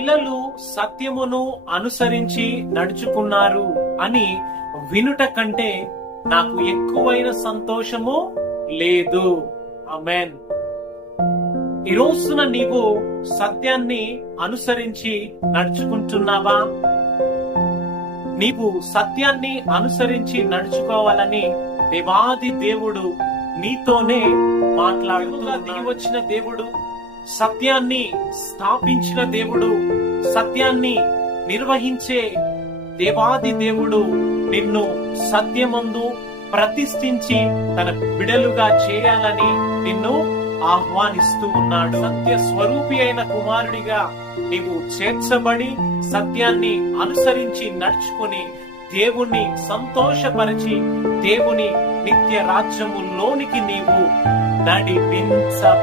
పిల్లలు సత్యమును అనుసరించి నడుచుకున్నారు అని వినుట కంటే నాకు ఎక్కువైన సంతోషము లేదు. ఆమేన్. ఈ రోజున నీవు సత్యాన్ని అనుసరించి నడుచుకుంటున్నావా? నీవు సత్యాన్ని అనుసరించి నడుచుకోవాలని దేవాది దేవుడు నీతోనే మాట్లాడుతూ దిగి వచ్చిన దేవుడు, సత్యాన్ని స్థాపించిన దేవుడు, సత్యాన్ని నిర్వహించే దేవాది దేవుడు నిన్ను సత్యమందు ప్రతిష్ఠించి తన బిడలుగా చేయాలని నిన్ను ఆహ్వానిస్తూ ఉన్నాడు. సత్య స్వరూపి అయిన కుమారుడిగా నీవు చేర్చబడి సత్యాన్ని అనుసరించి నడుచుకుని దేవుణ్ణి సంతోషపరిచి దేవుని నిత్య రాజ్యములోనికి నీవు నడిపించబడుదువుగాక.